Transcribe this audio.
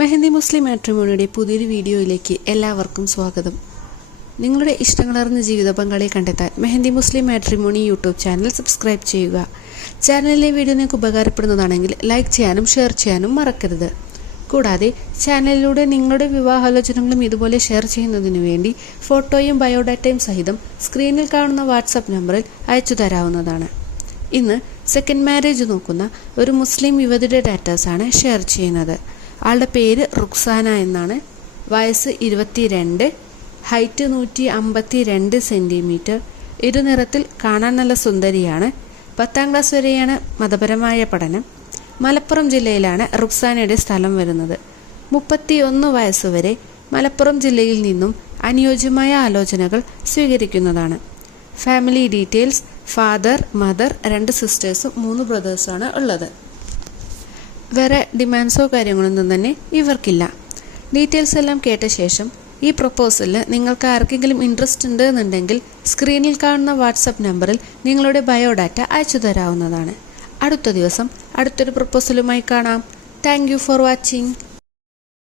മെഹന്തി മുസ്ലിം മാട്രിമോണിയുടെ പുതിയൊരു വീഡിയോയിലേക്ക് എല്ലാവർക്കും സ്വാഗതം. നിങ്ങളുടെ ഇഷ്ടങ്ങളറിഞ്ഞ ജീവിത പങ്കാളിയെ കണ്ടെത്താൻ Mehandi Muslim matrimony YouTube channel subscribe ചെയ്യുക. ചാനലിലെ വീഡിയോ നിങ്ങൾക്ക് ഉപകാരപ്പെടുന്നതാണെങ്കിൽ ലൈക്ക് ചെയ്യാനും ഷെയർ ചെയ്യാനും മറക്കരുത്. കൂടാതെ ചാനലിലൂടെ നിങ്ങളുടെ വിവാഹാലോചനകളും ഇതുപോലെ ഷെയർ ചെയ്യുന്നതിനു വേണ്ടി ഫോട്ടോയും ബയോഡാറ്റയും സഹിതം സ്ക്രീനിൽ കാണുന്ന വാട്സപ്പ് നമ്പറിൽ അയച്ചു തരാവുന്നതാണ്. ഇന്ന് സെക്കൻഡ് മാരേജ് നോക്കുന്ന ഒരു മുസ്ലിം യുവതിയുടെ ഡാറ്റാസാണ് ഷെയർ ചെയ്യുന്നത്. ആളുടെ പേര് റുക്സാന എന്നാണ്. വയസ്സ് ഇരുപത്തിരണ്ട് ഹൈറ്റ് നൂറ്റി അമ്പത്തി രണ്ട് സെന്റിമീറ്റർ ഇരുനിറത്തിൽ കാണാൻ നല്ല സുന്ദരിയാണ്. പത്താം ക്ലാസ് വരെയാണ് മതപരമായ പഠനം. മലപ്പുറം ജില്ലയിലാണ് റുക്സാനയുടെ സ്ഥലം വരുന്നത്. മുപ്പത്തി ഒന്ന് വയസ്സുവരെ മലപ്പുറം ജില്ലയിൽ നിന്നും അനുയോജ്യമായ ആലോചനകൾ സ്വീകരിക്കുന്നതാണ്. ഫാമിലി ഡീറ്റെയിൽസ് ഫാദർ മദർ രണ്ട് സിസ്റ്റേഴ്സും മൂന്ന് ബ്രദേഴ്സാണ് ഉള്ളത്. വേറെ ഡിമാൻഡ്സോ കാര്യങ്ങളൊന്നും തന്നെ ഇവർക്കില്ല. ഡീറ്റെയിൽസ് എല്ലാം കേട്ട ശേഷം ഈ പ്രപ്പോസലിൽ നിങ്ങൾക്ക് ആർക്കെങ്കിലും ഇൻട്രസ്റ്റ് ഉണ്ട് എന്നുണ്ടെങ്കിൽ സ്ക്രീനിൽ കാണുന്ന വാട്സപ്പ് നമ്പറിൽ നിങ്ങളുടെ ബയോഡാറ്റ അയച്ചു തരാവുന്നതാണ്. അടുത്ത ദിവസം അടുത്തൊരു പ്രപ്പോസലുമായി കാണാം. Thank for watching.